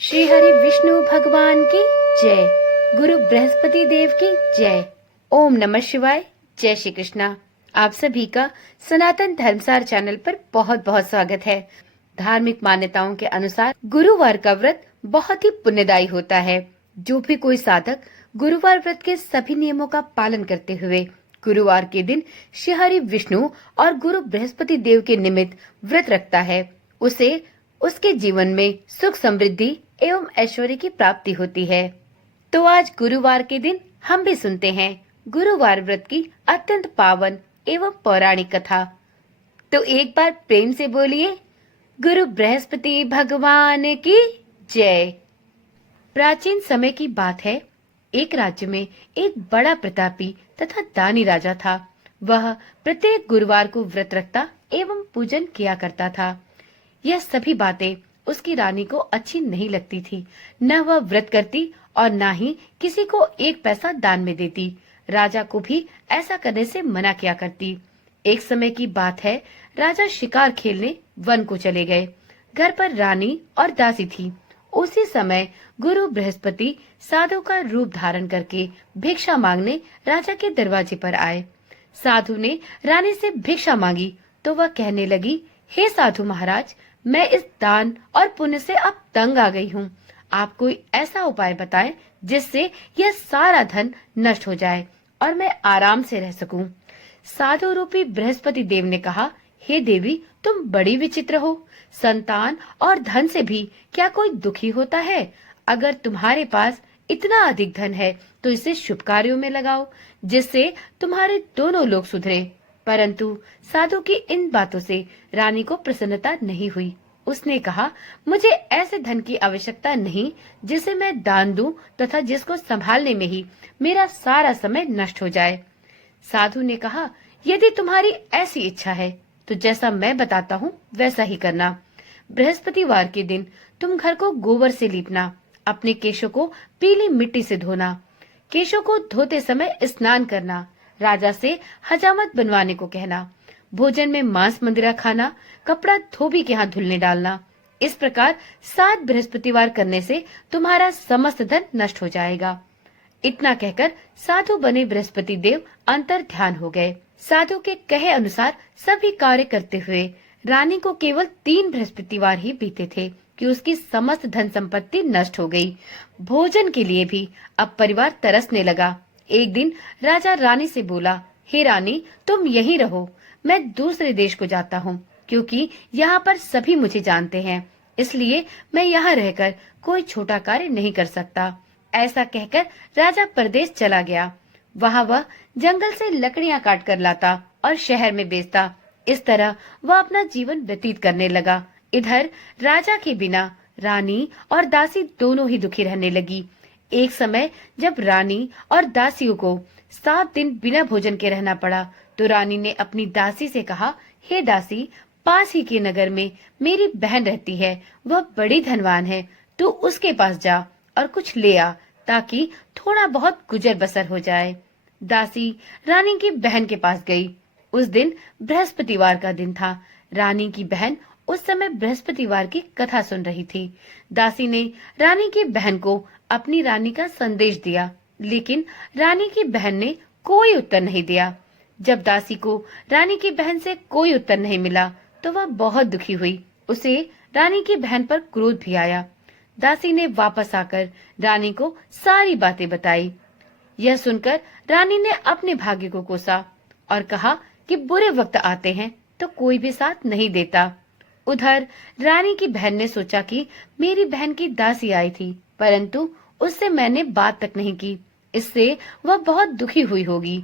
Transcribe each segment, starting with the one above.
श्री हरि विष्णु भगवान की जय। गुरु बृहस्पति देव की जय। ओम नमः शिवाय। जय श्री कृष्णा। आप सभी का सनातन धर्मसार चैनल पर बहुत बहुत स्वागत है। धार्मिक मान्यताओं के अनुसार गुरुवार का व्रत बहुत ही पुण्यदायी होता है। जो भी कोई साधक गुरुवार व्रत के सभी नियमों का पालन करते हुए गुरुवार के दिन श्री हरि विष्णु और गुरु बृहस्पति देव के निमित्त व्रत रखता है, उसे उसके जीवन में सुख समृद्धि एवं ऐश्वर्य की प्राप्ति होती है। तो आज गुरुवार के दिन हम भी सुनते हैं गुरुवार व्रत की अत्यंत पावन एवं पौराणिक कथा। तो एक बार प्रेम से बोलिए, गुरु बृहस्पति भगवान की जय। प्राचीन समय की बात है। एक राज्य में एक बड़ा प्रतापी तथा दानी राजा था। वह प्रत्येक गुरुवार को व्रत रखता एवं पूजन किया करता था। यह सभी बातें उसकी रानी को अच्छी नहीं लगती थी। न वह व्रत करती और न ही किसी को एक पैसा दान में देती। राजा को भी ऐसा करने से मना किया करती। एक समय की बात है, राजा शिकार खेलने वन को चले गए। घर पर रानी और दासी थी। उसी समय गुरु बृहस्पति साधु का रूप धारण करके भिक्षा मांगने राजा के दरवाजे पर आए। साधु ने रानी से भिक्षा मांगी तो वह कहने लगी, हे साधु महाराज, मैं इस दान और पुण्य से अब तंग आ गई हूँ। आप कोई ऐसा उपाय बताएं जिससे यह सारा धन नष्ट हो जाए और मैं आराम से रह सकूं। साधु रूपी बृहस्पति देव ने कहा, हे देवी, तुम बड़ी विचित्र हो। संतान और धन से भी क्या कोई दुखी होता है? अगर तुम्हारे पास इतना अधिक धन है तो इसे शुभ कार्यों में लगाओ, जिससे तुम्हारे दोनों लोग सुधरे। परंतु साधु की इन बातों से रानी को प्रसन्नता नहीं हुई। उसने कहा, मुझे ऐसे धन की आवश्यकता नहीं जिसे मैं दान दूं तथा जिसको संभालने में ही मेरा सारा समय नष्ट हो जाए। साधु ने कहा, यदि तुम्हारी ऐसी इच्छा है तो जैसा मैं बताता हूँ वैसा ही करना। बृहस्पतिवार के दिन तुम घर को गोबर से लीपना, अपने केशों को पीली मिट्टी से धोना, केशों को धोते समय स्नान करना, राजा से हजामत बनवाने को कहना, भोजन में मांस मंदिरा खाना, कपड़ा धोबी के हाथ धुलने डालना। इस प्रकार 7 बृहस्पतिवार करने से तुम्हारा समस्त धन नष्ट हो जाएगा। इतना कहकर साधु बने बृहस्पति देव अंतर ध्यान हो गए। साधु के कहे अनुसार सभी कार्य करते हुए रानी को केवल 3 बृहस्पतिवार ही बीते थे कि उसकी समस्त धन संपत्ति नष्ट हो गई। भोजन के लिए भी अब परिवार तरसने लगा। एक दिन राजा रानी से बोला, हे रानी, तुम यहीं रहो, मैं दूसरे देश को जाता हूँ, क्योंकि यहाँ पर सभी मुझे जानते हैं, इसलिए मैं यहाँ रहकर कोई छोटा कार्य नहीं कर सकता। ऐसा कहकर राजा परदेश चला गया। वहाँ वह जंगल से लकड़ियाँ काट कर लाता और शहर में बेचता। इस तरह वह अपना जीवन व्यतीत करने लगा। इधर राजा के बिना रानी और दासी दोनों ही दुखी रहने लगी। एक समय जब रानी और दासियों को 7 दिन बिना भोजन के रहना पड़ा तो रानी ने अपनी दासी से कहा, हे दासी, पास ही के नगर में मेरी बहन रहती है, वह बड़ी धनवान है, तू उसके पास जा और कुछ ले आ ताकि थोड़ा बहुत गुजर बसर हो जाए। दासी रानी की बहन के पास गई। उस दिन बृहस्पतिवार का दिन था। रानी की बहन उस समय बृहस्पतिवार की कथा सुन रही थी। दासी ने रानी की बहन को अपनी रानी का संदेश दिया, लेकिन रानी की बहन ने कोई उत्तर नहीं दिया। जब दासी को रानी की बहन से कोई उत्तर नहीं मिला तो वह बहुत दुखी हुई। उसे रानी की बहन पर क्रोध भी आया। दासी ने वापस आकर रानी को सारी बातें बताई। यह सुनकर रानी ने अपने भाग्य को कोसा और कहा कि बुरे वक्त आते हैं तो कोई भी साथ नहीं देता। उधर रानी की बहन ने सोचा कि मेरी बहन की दासी आई थी, परंतु उससे मैंने बात तक नहीं की, इससे वह बहुत दुखी हुई होगी।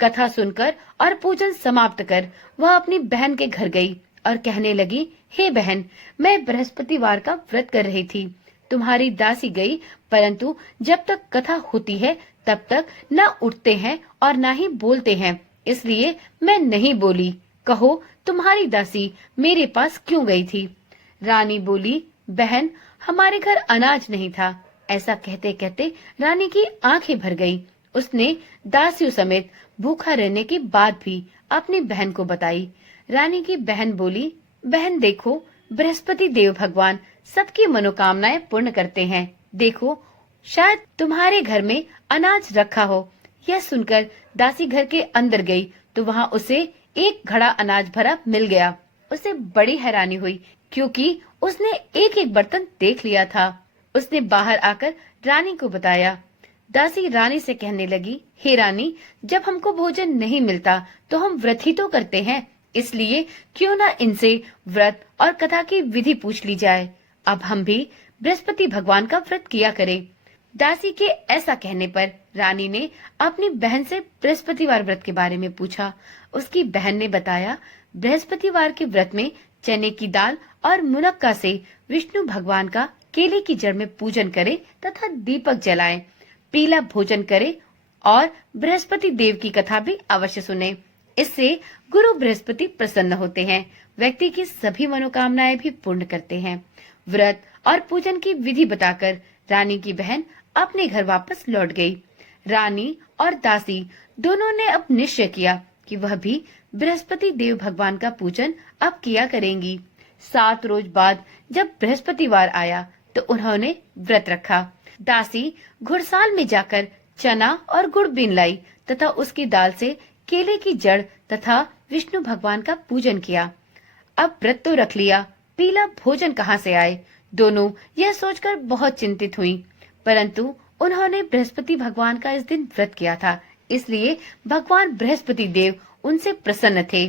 कथा सुनकर और पूजन समाप्त कर वह अपनी बहन के घर गई और कहने लगी, हे बहन, मैं बृहस्पतिवार का व्रत कर रही थी। तुम्हारी दासी गई, परंतु जब तक कथा होती है तब तक न उठते हैं और न ही बोलते हैं, इसलिए मैं नहीं बोली। कहो, तुम्हारी दासी मेरे पास क्यों गई थी? रानी बोली, बहन, हमारे घर अनाज नहीं था। ऐसा कहते कहते रानी की आंखें भर गई। उसने दासियों समेत भूखा रहने की बात भी अपनी बहन को बताई। रानी की बहन बोली, बहन देखो, बृहस्पति देव भगवान सबकी मनोकामनाएं पूर्ण करते हैं। देखो, शायद तुम्हारे घर में अनाज रखा हो। यह सुनकर दासी घर के अंदर गई तो वहाँ उसे एक घड़ा अनाज भरा मिल गया। उसे बड़ी हैरानी हुई क्योंकि उसने एक एक बर्तन देख लिया था। उसने बाहर आकर रानी को बताया। दासी रानी से कहने लगी, हे रानी, जब हमको भोजन नहीं मिलता तो हम व्रत ही तो करते हैं, इसलिए क्यों ना इनसे व्रत और कथा की विधि पूछ ली जाए। अब हम भी बृहस्पति भगवान का व्रत किया करें। दासी के ऐसा कहने पर रानी ने अपनी बहन से बृहस्पतिवार व्रत के बारे में पूछा। उसकी बहन ने बताया, बृहस्पतिवार के व्रत में चने की दाल और मुनक्का से विष्णु भगवान का केले की जड़ में पूजन करें तथा दीपक जलाएं, पीला भोजन करें और बृहस्पति देव की कथा भी अवश्य सुने। इससे गुरु बृहस्पति प्रसन्न होते हैं, व्यक्ति की सभी मनोकामनाएं भी पूर्ण करते हैं। व्रत और पूजन की विधि बताकर रानी की बहन अपने घर वापस लौट गई। रानी और दासी दोनों ने अब निश्चय किया कि वह भी बृहस्पति देव भगवान का पूजन अब किया करेंगी। 7 रोज बाद जब बृहस्पतिवार आया तो उन्होंने व्रत रखा। दासी घुड़साल में जाकर चना और गुड़ बीन लाई तथा उसकी दाल से केले की जड़ तथा विष्णु भगवान का पूजन किया। अब व्रत तो रख लिया, पीला भोजन कहाँ से आए? दोनों यह सोचकर बहुत चिंतित हुई, परंतु उन्होंने बृहस्पति भगवान का इस दिन व्रत किया था, इसलिए भगवान बृहस्पति देव उनसे प्रसन्न थे।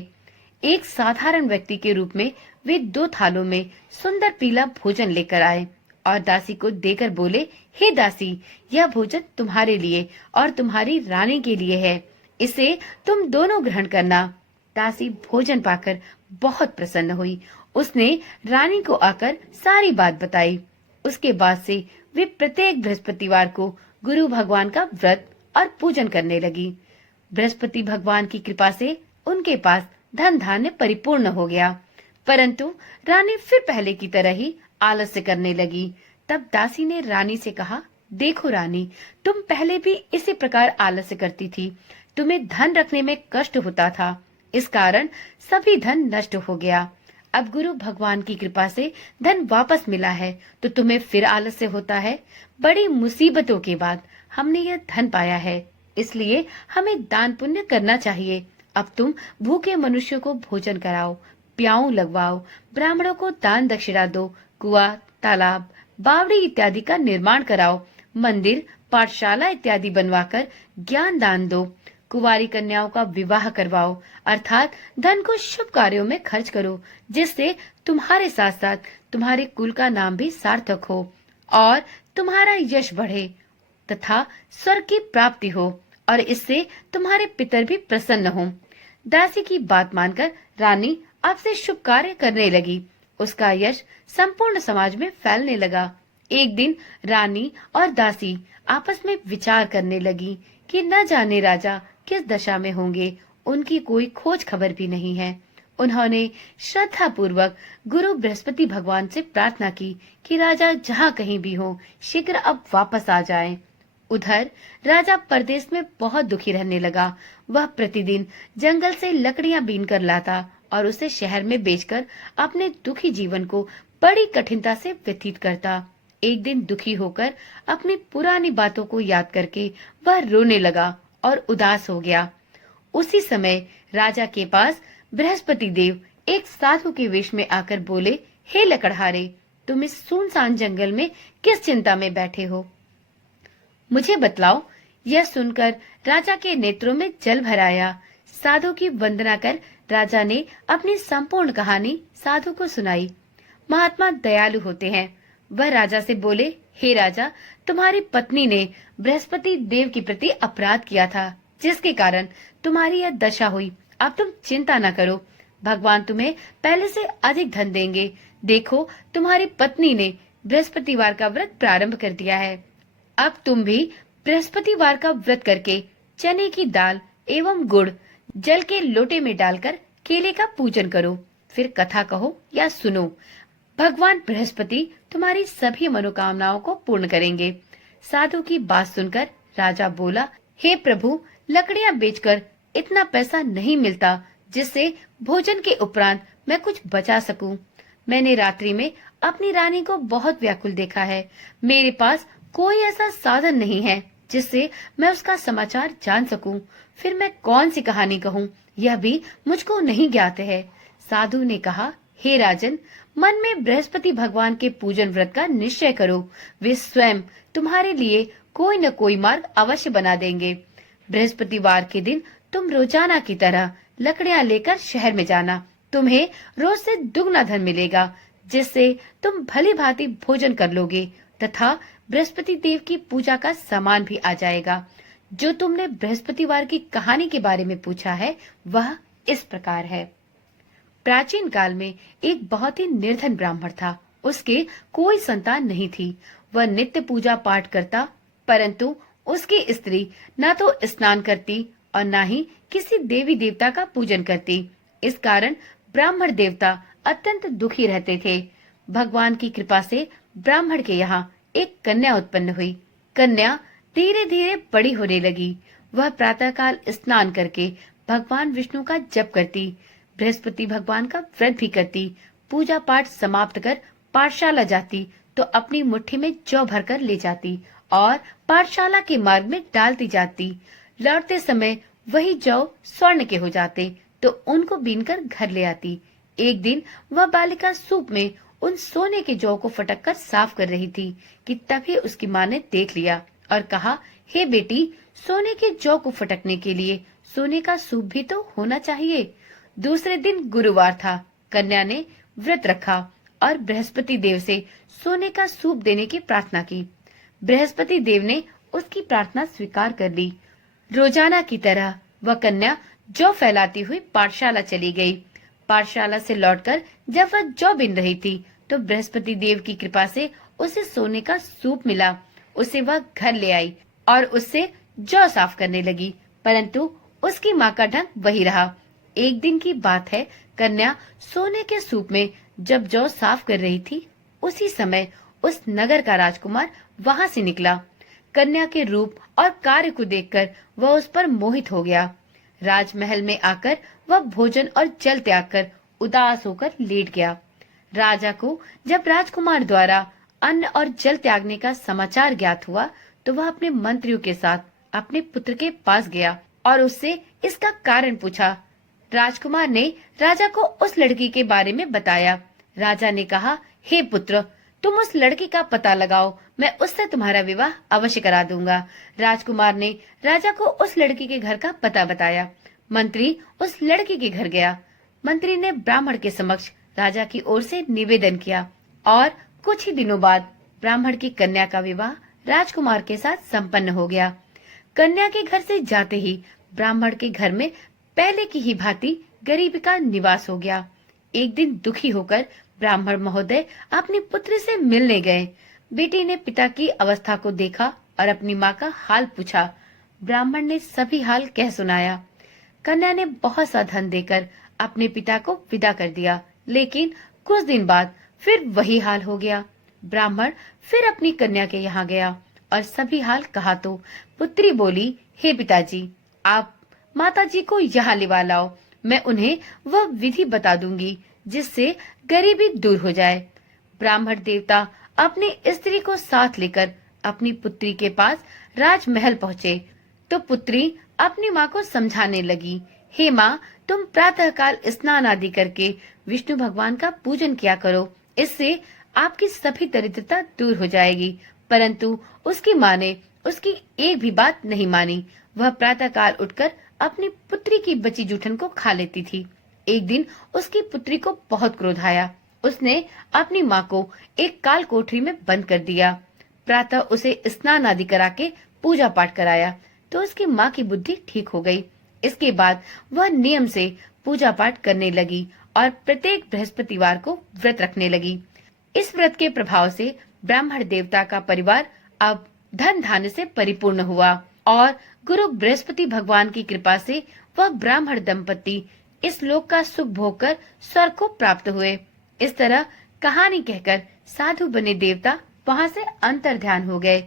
एक साधारण व्यक्ति के रूप में वे 2 थालों में सुंदर पीला भोजन लेकर आए और दासी को देकर बोले, हे दासी, यह भोजन तुम्हारे लिए और तुम्हारी रानी के लिए है, इसे तुम दोनों ग्रहण करना। दासी भोजन पाकर बहुत प्रसन्न हुई। उसने रानी को आकर सारी बात बताई। उसके बाद से वे प्रत्येक बृहस्पतिवार को गुरु भगवान का व्रत और पूजन करने लगी। बृहस्पति भगवान की कृपा से उनके पास धन धान्य परिपूर्ण हो गया, परंतु रानी फिर पहले की तरह ही आलस्य करने लगी। तब दासी ने रानी से कहा, देखो रानी, तुम पहले भी इसी प्रकार आलस्य करती थी, तुम्हें धन रखने में कष्ट होता था, इस कारण सभी धन नष्ट हो गया। अब गुरु भगवान की कृपा से धन वापस मिला है तो तुम्हें फिर आलस्य होता है। बड़ी मुसीबतों के बाद हमने यह धन पाया है, इसलिए हमें दान पुण्य करना चाहिए। अब तुम भूखे मनुष्यों को भोजन कराओ, प्याऊ लगवाओ, ब्राह्मणों को दान दक्षिणा दो, कुआं, तालाब, बावड़ी इत्यादि का निर्माण कराओ, मंदिर, पाठशाला इत्यादि बनवाकर ज्ञान दान दो, कुंवारी कन्याओं का विवाह करवाओ, अर्थात धन को शुभ कार्यों में खर्च करो, जिससे तुम्हारे साथ साथ तुम्हारे कुल का नाम भी सार्थक हो और तुम्हारा यश बढ़े तथा स्वर्ग की प्राप्ति हो और इससे तुम्हारे पितर भी प्रसन्न हों। दासी की बात मानकर रानी अब से शुभ कार्य करने लगी। उसका यश संपूर्ण समाज में फैलने लगा। एक दिन रानी और दासी आपस में विचार करने लगी कि न जाने राजा किस दशा में होंगे, उनकी कोई खोज खबर भी नहीं है। उन्होंने श्रद्धा पूर्वक गुरु बृहस्पति भगवान से प्रार्थना की कि राजा जहाँ कहीं भी हो शीघ्र अब वापस आ जाएं। उधर राजा परदेश में बहुत दुखी रहने लगा। वह प्रतिदिन जंगल से लकड़ियां बीन कर लाता और उसे शहर में बेचकर अपने दुखी जीवन को बड़ी कठिनता से व्यतीत करता। एक दिन दुखी होकर अपनी पुरानी बातों को याद करके वह रोने लगा और उदास हो गया। उसी समय राजा के पास बृहस्पति देव एक साधु के वेश में आकर बोले, हे लकड़हारे, तुम इस सुनसान जंगल में किस चिंता में बैठे हो, मुझे बतलाओ। यह सुनकर राजा के नेत्रों में जल भर आया। साधु की वंदना कर राजा ने अपनी संपूर्ण कहानी साधु को सुनाई। महात्मा दयालु होते हैं। वह राजा से बोले, हे राजा, तुम्हारी पत्नी ने बृहस्पति देव के प्रति अपराध किया था, जिसके कारण तुम्हारी यह दशा हुई। अब तुम चिंता न करो, भगवान तुम्हें पहले से अधिक धन देंगे। देखो, तुम्हारी पत्नी ने बृहस्पतिवार का व्रत प्रारंभ कर दिया है। अब तुम भी बृहस्पतिवार का व्रत करके चने की दाल एवं गुड़ जल के लोटे में डालकर केले का पूजन करो, फिर कथा कहो या सुनो। भगवान बृहस्पति तुम्हारी सभी मनोकामनाओं को पूर्ण करेंगे। साधु की बात सुनकर राजा बोला, हे प्रभु, लकड़ियां बेचकर इतना पैसा नहीं मिलता जिससे भोजन के उपरांत मैं कुछ बचा सकूं। मैंने रात्रि में अपनी रानी को बहुत व्याकुल देखा है। मेरे पास कोई ऐसा साधन नहीं है जिससे मैं उसका समाचार जान सकूं। फिर मैं कौन सी कहानी कहूं, यह भी मुझको नहीं ज्ञात है। साधु ने कहा, हे राजन, मन में बृहस्पति भगवान के पूजन व्रत का निश्चय करो। वे स्वयं तुम्हारे लिए कोई न कोई मार्ग अवश्य बना देंगे। बृहस्पतिवार के दिन तुम रोजाना की तरह लकड़ियां लेकर शहर में जाना। तुम्हें रोज से दुगना धन मिलेगा, जिससे तुम भली भांति भोजन कर लोगे तथा बृहस्पति देव की पूजा का सामान भी आ जाएगा। जो तुमने बृहस्पतिवार की कहानी के बारे में पूछा है वह इस प्रकार है। प्राचीन काल में एक बहुत ही निर्धन ब्राह्मण था। उसके कोई संतान नहीं थी। वह नित्य पूजा पाठ करता, परंतु उसकी स्त्री न तो स्नान करती और न ही किसी देवी देवता का पूजन करती। इस कारण ब्राह्मण देवता अत्यंत दुखी रहते थे। भगवान की कृपा से ब्राह्मण के यहाँ एक कन्या उत्पन्न हुई। कन्या धीरे धीरे बड़ी होने लगी। वह प्रातःकाल स्नान करके भगवान विष्णु का जप करती, बृहस्पति भगवान का व्रत भी करती, पूजा पाठ समाप्त कर पाठशाला जाती तो अपनी मुट्ठी में जौ भरकर ले जाती और पाठशाला के मार्ग में डालती जाती। लौटते समय वही जौ स्वर्ण के हो जाते तो उनको बीनकर घर ले आती। एक दिन वह बालिका सूप में उन सोने के जौ को फटक कर साफ कर रही थी कि तभी उसकी माँ ने देख लिया और कहा, हे बेटी, सोने के जौ को फटकने के लिए सोने का सूप भी तो होना चाहिए। दूसरे दिन गुरुवार था। कन्या ने व्रत रखा और बृहस्पति देव से सोने का सूप देने की प्रार्थना की। बृहस्पति देव ने उसकी प्रार्थना स्वीकार कर ली। रोजाना की तरह वह कन्या जौ फैलाती हुई पाठशाला चली गई। पाठशाला से लौटकर जब वह जौ बीन रही थी तो बृहस्पति देव की कृपा से उसे सोने का सूप मिला। उसे वह घर ले आई और उससे जौ साफ करने लगी, परंतु उसकी माँ का ढंग वही रहा। एक दिन की बात है, कन्या सोने के सूप में जब जौ साफ कर रही थी, उसी समय उस नगर का राजकुमार वहां से निकला। कन्या के रूप और कार्य को देखकर वह उस पर मोहित हो गया। राजमहल में आकर वह भोजन और जल त्याग कर उदास होकर लेट गया। राजा को जब राजकुमार द्वारा अन्न और जल त्यागने का समाचार ज्ञात हुआ तो वह अपने मंत्रियों के साथ अपने पुत्र के पास गया और उससे इसका कारण पूछा। राजकुमार ने राजा को उस लड़की के बारे में बताया। राजा ने कहा, हे पुत्र, तुम उस लड़की का पता लगाओ, मैं उससे तुम्हारा विवाह अवश्य करा दूंगा। राजकुमार ने राजा को उस लड़की के घर का पता बताया। मंत्री उस लड़की के घर गया। मंत्री ने ब्राह्मण के समक्ष राजा की ओर से निवेदन किया और कुछ ही दिनों बाद ब्राह्मण की कन्या का विवाह राजकुमार के साथ संपन्न हो गया। कन्या के घर से जाते ही ब्राह्मण के घर में पहले की ही भांति गरीबी का निवास हो गया। एक दिन दुखी होकर ब्राह्मण महोदय अपनी पुत्री से मिलने गए। बेटी ने पिता की अवस्था को देखा और अपनी माँ का हाल पूछा। ब्राह्मण ने सभी हाल कह सुनाया। कन्या ने बहुत सा धन देकर अपने पिता को विदा कर दिया, लेकिन कुछ दिन बाद फिर वही हाल हो गया। ब्राह्मण फिर अपनी कन्या के यहाँ गया और सभी हाल कहा तो पुत्री बोली, हे पिताजी, आप माताजी को यहाँ लिवा लाओ, मैं उन्हें वह विधि बता दूंगी जिससे गरीबी दूर हो जाए। ब्राह्मण देवता अपनी स्त्री को साथ लेकर अपनी पुत्री के पास राजमहल पहुँचे तो पुत्री अपनी माँ को समझाने लगी, हे माँ, तुम प्रातःकाल स्नान आदि करके विष्णु भगवान का पूजन किया करो, इससे आपकी सभी दरिद्रता दूर हो जाएगी। परंतु उसकी माँ ने उसकी एक भी बात नहीं मानी। वह प्रातःकाल उठकर अपनी पुत्री की बची जूठन को खा लेती थी। एक दिन उसकी पुत्री को बहुत क्रोध आया। उसने अपनी माँ को एक काल कोठरी में बंद कर दिया। प्रातः उसे स्नान आदि करा के पूजा पाठ कराया तो उसकी माँ की बुद्धि ठीक हो गई। इसके बाद वह नियम से पूजा पाठ करने लगी और प्रत्येक बृहस्पतिवार को व्रत रखने लगी। इस व्रत के प्रभाव से ब्राह्मण देवता का परिवार अब धन धान्य से परिपूर्ण हुआ और गुरु बृहस्पति भगवान की कृपा से वह ब्राह्मण दंपति इस लोक का सुख भोग कर स्वर्ग को प्राप्त हुए। इस तरह कहानी कहकर साधु बने देवता वहां से अंतर ध्यान हो गए।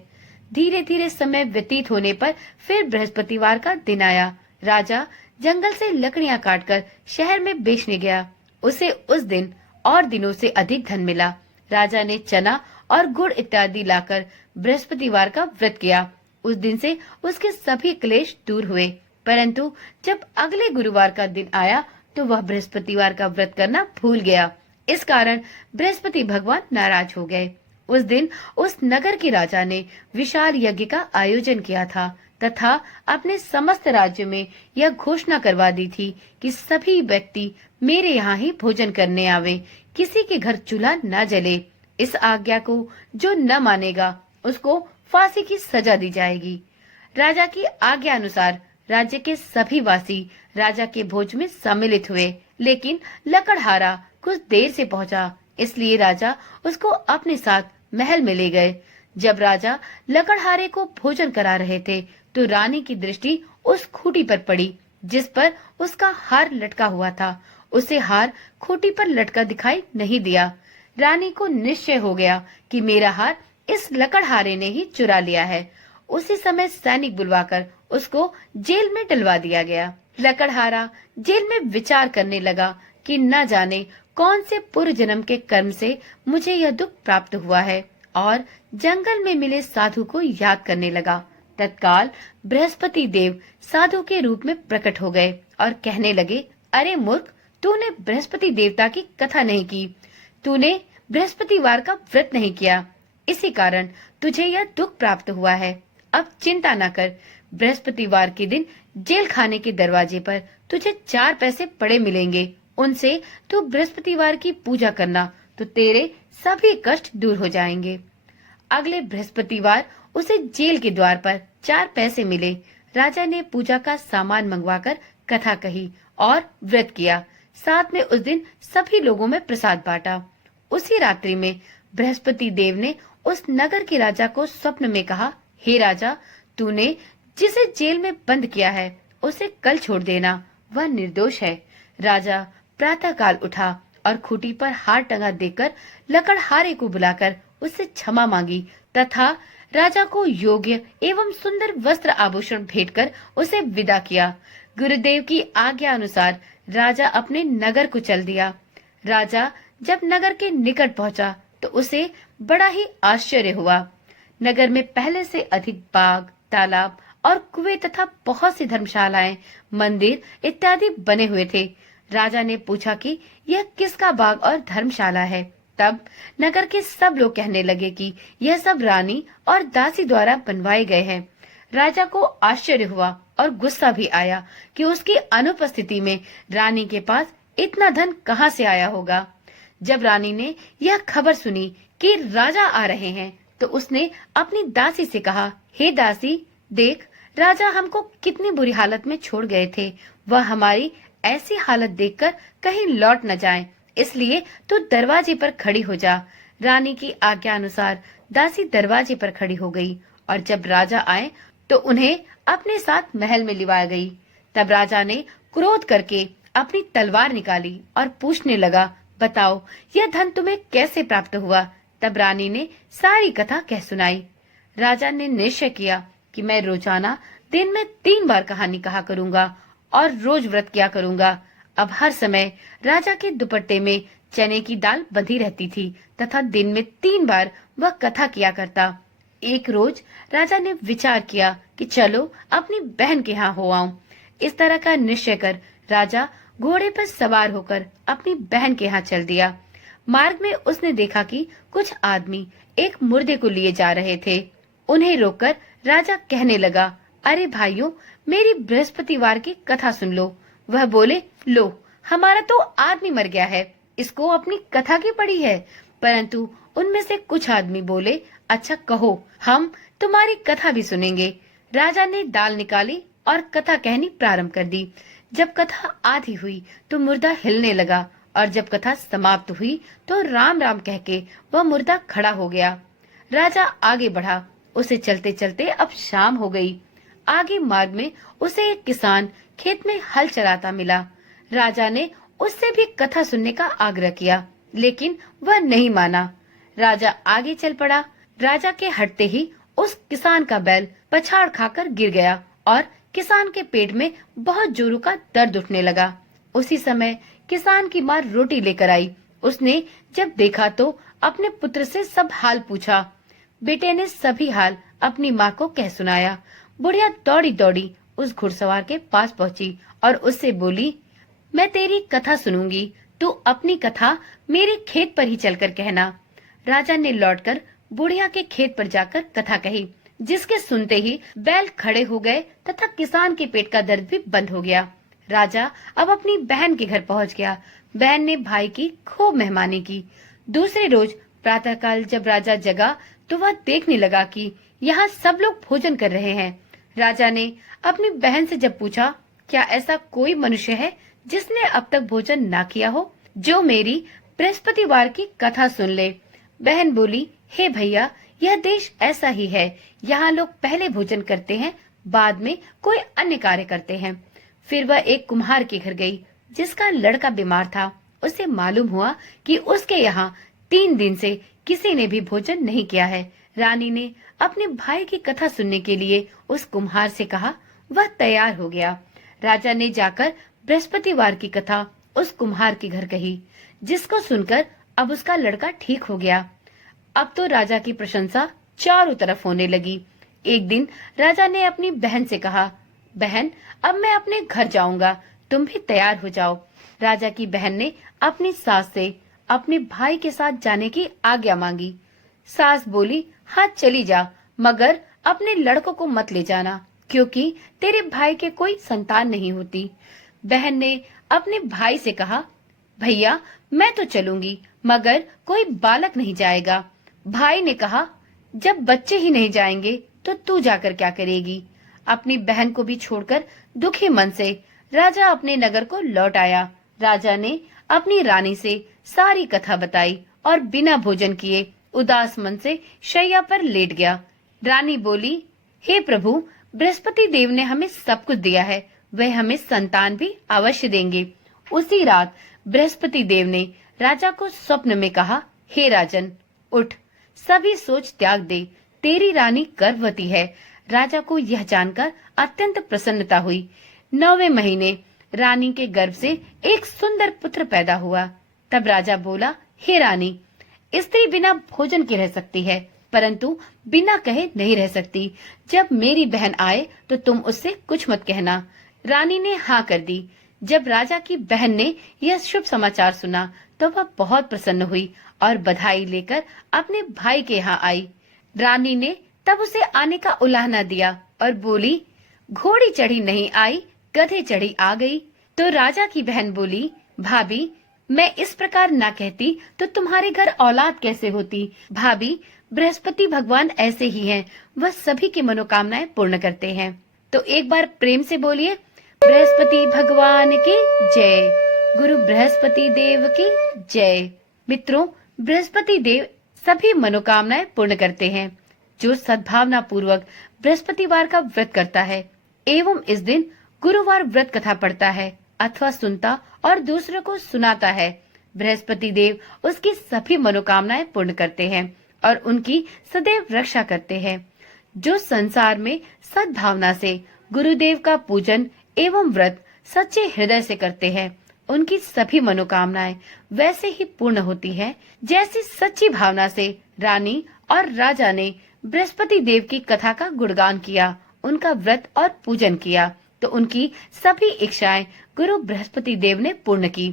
धीरे धीरे समय व्यतीत होने पर फिर बृहस्पतिवार का दिन आया। राजा जंगल से लकड़ियां काटकर शहर में बेचने गया। उसे उस दिन और दिनों से अधिक धन मिला। राजा ने चना और गुड़ इत्यादि लाकर बृहस्पतिवार का व्रत किया। उस दिन से उसके सभी क्लेश दूर हुए। परंतु जब अगले गुरुवार का दिन आया तो वह बृहस्पतिवार का व्रत करना भूल गया। इस कारण बृहस्पति भगवान नाराज हो गए। उस दिन उस नगर के राजा ने विशाल यज्ञ का आयोजन किया था तथा अपने समस्त राज्य में यह घोषणा करवा दी थी कि सभी व्यक्ति मेरे यहाँ ही भोजन करने आवे, किसी के घर चूल्हा न जले। इस आज्ञा को जो न मानेगा उसको फांसी की सजा दी जाएगी। राजा की आज्ञा अनुसार राज्य के सभी वासी राजा के भोज में सम्मिलित हुए, लेकिन लकड़हारा कुछ देर से पहुंचा, इसलिए राजा उसको अपने साथ महल में ले गए। जब राजा लकड़हारे को भोजन करा रहे थे तो रानी की दृष्टि उस खूंटी पर पड़ी जिस पर उसका हार लटका हुआ था। उसे हार खूंटी पर लटका दिखाई नहीं दिया। रानी को निश्चय हो गया कि मेरा हार इस लकड़हारे ने ही चुरा लिया है। उसी समय सैनिक बुलवाकर उसको जेल में डलवा दिया गया। लकड़हारा जेल में विचार करने लगा कि न जाने कौन से पूर्व जन्म के कर्म से मुझे यह दुख प्राप्त हुआ है, और जंगल में मिले साधु को याद करने लगा। तत्काल बृहस्पति देव साधु के रूप में प्रकट हो गए और कहने लगे, अरे मूर्ख, तूने बृहस्पति देवता की कथा नहीं की, तूने बृहस्पतिवार का व्रत नहीं किया, इसी कारण तुझे यह दुख प्राप्त हुआ है। अब चिंता न कर, बृहस्पतिवार के दिन जेल खाने के दरवाजे पर तुझे 4 पैसे पड़े मिलेंगे, उनसे तू बृहस्पतिवार की पूजा करना तो तेरे सभी कष्ट दूर हो जाएंगे। अगले बृहस्पतिवार उसे जेल के द्वार पर 4 पैसे मिले। राजा ने पूजा का सामान मंगवाकर कथा कही और व्रत किया। साथ में उस दिन सभी लोगों में प्रसाद बांटा। उसी रात्रि में बृहस्पति देव ने उस नगर के राजा को स्वप्न में कहा, हे राजा, तूने जिसे जेल में बंद किया है उसे कल छोड़ देना, वह निर्दोष है। राजा प्रातःकाल उठा और खूंटी पर हार टंगा देकर लकड़हारे को बुलाकर उससे क्षमा मांगी तथा राजा को योग्य एवं सुंदर वस्त्र आभूषण भेंट कर उसे विदा किया। गुरुदेव की आज्ञा अनुसार राजा अपने नगर को चल दिया। राजा जब नगर के निकट पहुंचा तो उसे बड़ा ही आश्चर्य हुआ। नगर में पहले से अधिक बाग, तालाब और कुएं तथा बहुत सी धर्मशालाएं, मंदिर इत्यादि बने हुए थे। राजा ने पूछा कि यह किसका बाग और धर्मशाला है। तब नगर के सब लोग कहने लगे कि यह सब रानी और दासी द्वारा बनवाए गए हैं। राजा को आश्चर्य हुआ और गुस्सा भी आया कि उसकी अनुपस्थिति में रानी के पास इतना धन कहां से आया होगा। जब रानी ने यह खबर सुनी कि राजा आ रहे हैं तो उसने अपनी दासी से कहा, हे दासी, देख, राजा हमको कितनी बुरी हालत में छोड़ गए थे। वह हमारी ऐसी हालत देखकर कहीं लौट न जाएं, इसलिए तू दरवाजे पर खड़ी हो जा। रानी की आज्ञा अनुसार दासी दरवाजे पर खड़ी हो गई और जब राजा आए तो उन्हें अपने साथ महल में लिवाया गई। तब राजा ने क्रोध करके अपनी तलवार निकाली और पूछने लगा, बताओ, यह धन तुम्हें कैसे प्राप्त हुआ। तब रानी ने सारी कथा कह सुनाई। राजा ने निश्चय किया कि मैं रोजाना दिन में 3 बार कहानी कहा करूंगा और रोज व्रत किया करूंगा। अब हर समय राजा के दुपट्टे में चने की दाल बंधी रहती थी तथा दिन में 3 बार वह कथा किया करता। एक रोज राजा ने विचार किया कि चलो अपनी बहन के यहाँ हो आऊं। इस तरह का निश्चय कर राजा घोड़े पर सवार होकर अपनी बहन के यहाँ चल दिया। मार्ग में उसने देखा कि कुछ आदमी एक मुर्दे को लिए जा रहे थे। उन्हें रोककर राजा कहने लगा, अरे भाइयों, मेरी बृहस्पतिवार की कथा सुन लो। वह बोले, लो, हमारा तो आदमी मर गया है, इसको अपनी कथा की पड़ी है। परंतु उनमें से कुछ आदमी बोले, अच्छा कहो, हम तुम्हारी कथा भी सुनेंगे। राजा ने दाल निकाली और कथा कहनी प्रारंभ कर दी। जब कथा आधी हुई तो मुर्दा हिलने लगा और जब कथा समाप्त हुई तो राम राम कह के वह मुर्दा खड़ा हो गया। राजा आगे बढ़ा। उसे चलते चलते अब शाम हो गई। आगे मार्ग में उसे एक किसान खेत में हल चलाता मिला। राजा ने उससे भी कथा सुनने का आग्रह किया, लेकिन वह नहीं माना। राजा आगे चल पड़ा। राजा के हटते ही उस किसान का बैल पछाड़ खाकर गिर गया और किसान के पेट में बहुत जोरों का दर्द उठने लगा। उसी समय किसान की माँ रोटी लेकर आई उसने जब देखा तो अपने पुत्र से सब हाल पूछा। बेटे ने सभी हाल अपनी माँ को कह सुनाया। बुढ़िया दौड़ी दौड़ी उस घुड़सवार के पास पहुंची और उससे बोली, मैं तेरी कथा सुनूंगी, तू अपनी कथा मेरे खेत पर ही चलकर कहना। राजा ने लौटकर बुढ़िया के खेत पर जाकर कथा कही, जिसके सुनते ही बैल खड़े हो गए तथा किसान के पेट का दर्द भी बंद हो गया। राजा अब अपनी बहन के घर पहुंच गया। बहन ने भाई की खूब मेहमानी की। दूसरे रोज प्रातःकाल जब राजा जगा तो वह देखने लगा कि यहाँ सब लोग भोजन कर रहे हैं। राजा ने अपनी बहन से जब पूछा, क्या ऐसा कोई मनुष्य है जिसने अब तक भोजन ना किया हो, जो मेरी बृहस्पतिवार की कथा सुन ले। बहन बोली, हे भैया, यह देश ऐसा ही है। यहाँ लोग पहले भोजन करते हैं, बाद में कोई अन्य कार्य करते हैं। फिर वह एक कुम्हार के घर गई, जिसका लड़का बीमार था। उसे मालूम हुआ कि उसके यहाँ 3 दिन से किसी ने भी भोजन नहीं किया है। रानी ने अपने भाई की कथा सुनने के लिए उस कुम्हार से कहा। वह तैयार हो गया। राजा ने जाकर बृहस्पतिवार की कथा उस कुम्हार के घर कही, जिसको सुनकर अब उसका लड़का ठीक हो गया। अब तो राजा की प्रशंसा चारों तरफ होने लगी। एक दिन राजा ने अपनी बहन से कहा, बहन, अब मैं अपने घर जाऊंगा, तुम भी तैयार हो जाओ। राजा की बहन ने अपनी सास से अपने भाई के साथ जाने की आज्ञा मांगी। सास बोली, हाँ चली जा, मगर अपने लड़कों को मत ले जाना, क्योंकि तेरे भाई के कोई संतान नहीं होती। बहन ने अपने भाई से कहा, भैया, मैं तो चलूंगी, मगर कोई बालक नहीं जाएगा। भाई ने कहा, जब बच्चे ही नहीं जाएंगे तो तू जाकर क्या करेगी। अपनी बहन को भी छोड़कर दुखी मन से राजा अपने नगर को लौट आया। राजा ने अपनी रानी से सारी कथा बताई और बिना भोजन किए उदास मन से शैया पर लेट गया। रानी बोली, हे प्रभु, बृहस्पति देव ने हमें सब कुछ दिया है, वह हमें संतान भी अवश्य देंगे। उसी रात बृहस्पति देव ने राजा को स्वप्न में कहा, हे राजन, उठ, सभी सोच त्याग दे, तेरी रानी गर्भवती है। राजा को यह जानकर अत्यंत प्रसन्नता हुई। 9वें महीने रानी के गर्भ से एक सुंदर पुत्र पैदा हुआ। तब राजा बोला, हे रानी, स्त्री बिना भोजन के रह सकती है, परंतु बिना कहे नहीं रह सकती। जब मेरी बहन आए तो तुम उससे कुछ मत कहना। रानी ने हाँ कर दी। जब राजा की बहन ने यह शुभ समाचार सुना तो वह बहुत प्रसन्न हुई और बधाई लेकर अपने भाई के यहाँ आई। रानी ने तब उसे आने का उलाहना दिया और बोली, घोड़ी चढ़ी नहीं आई, गधे चढ़ी आ गई। तो राजा की बहन बोली, भाभी, मैं इस प्रकार ना कहती तो तुम्हारे घर औलाद कैसे होती। भाभी, बृहस्पति भगवान ऐसे ही हैं, वह सभी की मनोकामनाएं पूर्ण करते हैं। तो एक बार प्रेम से बोलिए, बृहस्पति भगवान की जय, गुरु बृहस्पति देव की जय। मित्रों, बृहस्पति देव सभी मनोकामनाएं पूर्ण करते हैं। जो सद्भावना पूर्वक बृहस्पतिवार का व्रत करता है एवं इस दिन गुरुवार व्रत कथा पढ़ता है अथवा सुनता और दूसरों को सुनाता है, बृहस्पति देव उसकी सभी मनोकामनाएं पूर्ण करते हैं और उनकी सदैव रक्षा करते हैं। जो संसार में सद्भावना से गुरुदेव का पूजन एवं व्रत सच्चे हृदय से करते हैं, उनकी सभी मनोकामनाएं वैसे ही पूर्ण होती हैं, जैसी सच्ची भावना से रानी और राजा ने बृहस्पति देव की कथा का गुणगान किया, उनका व्रत और पूजन किया, तो उनकी सभी इच्छाएं गुरु बृहस्पति देव ने पूर्ण की।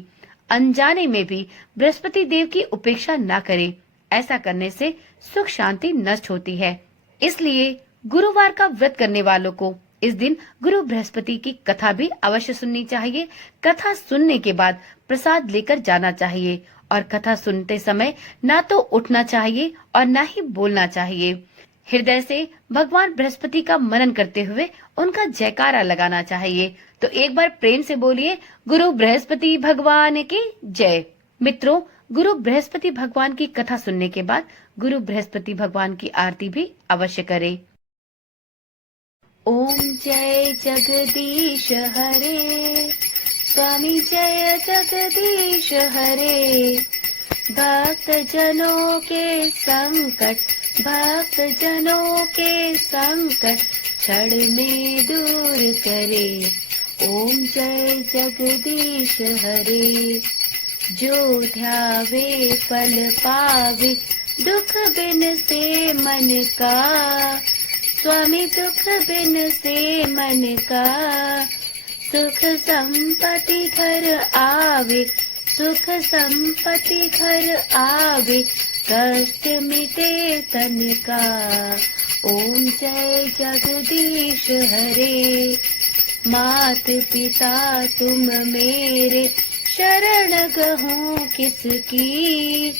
अनजाने में भी बृहस्पति देव की उपेक्षा न करें, ऐसा करने से सुख शांति नष्ट होती है। इसलिए गुरुवार का व्रत करने वालों को इस दिन गुरु बृहस्पति की कथा भी अवश्य सुननी चाहिए। कथा सुनने के बाद प्रसाद लेकर जाना चाहिए और कथा सुनते समय ना तो उठना चाहिए और ना ही बोलना चाहिए। हृदय से भगवान बृहस्पति का मनन करते हुए उनका जयकारा लगाना चाहिए। तो एक बार प्रेम से बोलिए, गुरु बृहस्पति भगवान की जय। मित्रों, गुरु बृहस्पति भगवान की कथा सुनने के बाद गुरु बृहस्पति भगवान की आरती भी अवश्य करें। ओम जय जगदीश हरे, स्वामी जय जगदीश हरे। भक्त जनों के संकट, भक्त जनों के संकट क्षण में दूर करे। ओम जय जगदीश हरे। जो ध्यावे फल पावे, दुख बिन से मन का। स्वामी दुख बिन से मन का, सुख संपत्ति घर आवे, सुख संपत्ति घर आवे, कष्ट मिटे तन का। ओम जय जगदीश हरे। मात पिता तुम मेरे, शरण गहूँ किसकी।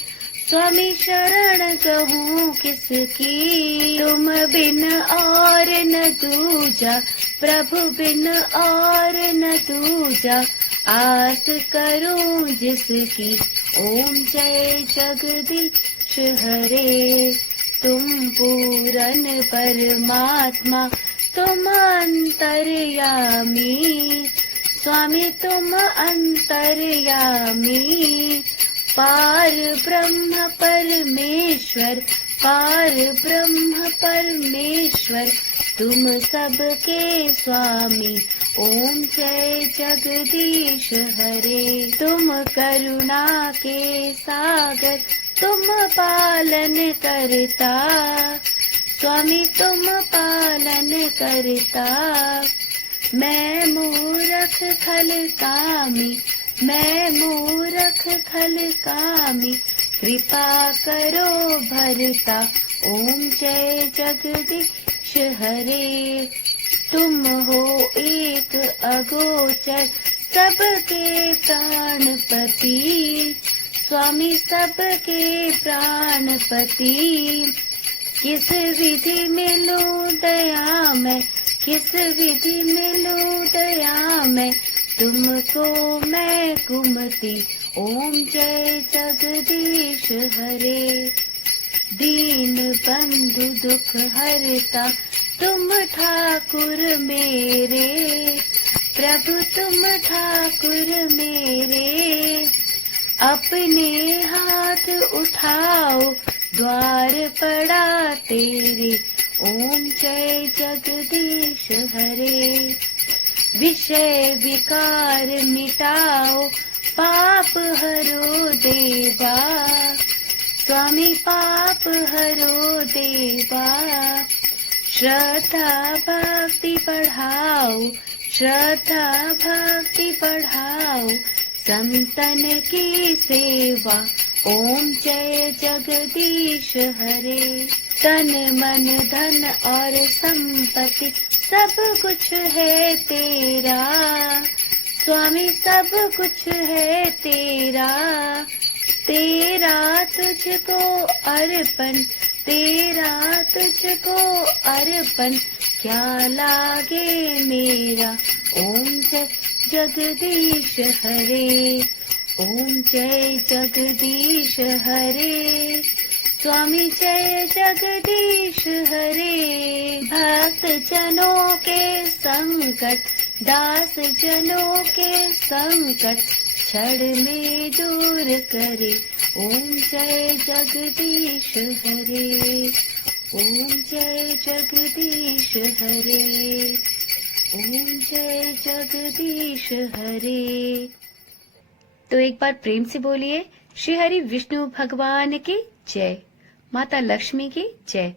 स्वामी शरण गहूँ किसकी। तुम बिन और न दूजा, प्रभु बिन और न दूजा, आस करूं जिसकी। ओम जय जगदीश हरे। तुम पूरन परमात्मा, तुम अंतर्यामी। स्वामी तुम अंतर्यामी, पार ब्रह्म परमेश्वर, पार ब्रह्म परमेश्वर, तुम सबके स्वामी। ओम जय जगदीश हरे। तुम करुणा के सागर, तुम पालन करता। स्वामी तुम पालन करता। मैं मूरख खल कामी, मैं मूरख खल कामी, कृपा करो भरता। ओम जय जगदीश हरे। तुम हो एक अगोचर, सबके प्राणपति। स्वामी सबके प्राणपति। किस विधि मिलूं दया मैं, किस विधि मिलूं दया मैं, तुमको मैं कुमति। ओम जय जगदीश हरे। दीन बंधु दुख हरता, तुम ठाकुर मेरे। प्रभु तुम ठाकुर मेरे। अपने हाथ उठाओ, द्वार पड़ा तेरे। ओम जय जगदीश हरे। विषय विकार मिटाओ, पाप हरो देवा। स्वामी पाप हरो देवा। श्रद्धा भक्ति बढ़ाओ, श्रद्धा भक्ति बढ़ाओ, संतन की सेवा। ओम जय जगदीश हरे। तन मन धन और संपत्ति, सब कुछ है तेरा। स्वामी सब कुछ है तेरा। तेरा तुझको अर्पण, तेरा तुझको अर्पण, क्या लागे मेरा। ओम जय जगदीश हरे। ओम जय जगदीश हरे। स्वामी जय जगदीश हरे। भक्त जनों के संकट, दास जनों के संकट, क्षण में दूर करे। ओम जय जगदीश हरे। ओम जय जगदीश हरे। ओम जय जगदीश हरे। तो एक बार प्रेम से बोलिए, श्री हरि विष्णु भगवान की जय, माता लक्ष्मी की जय।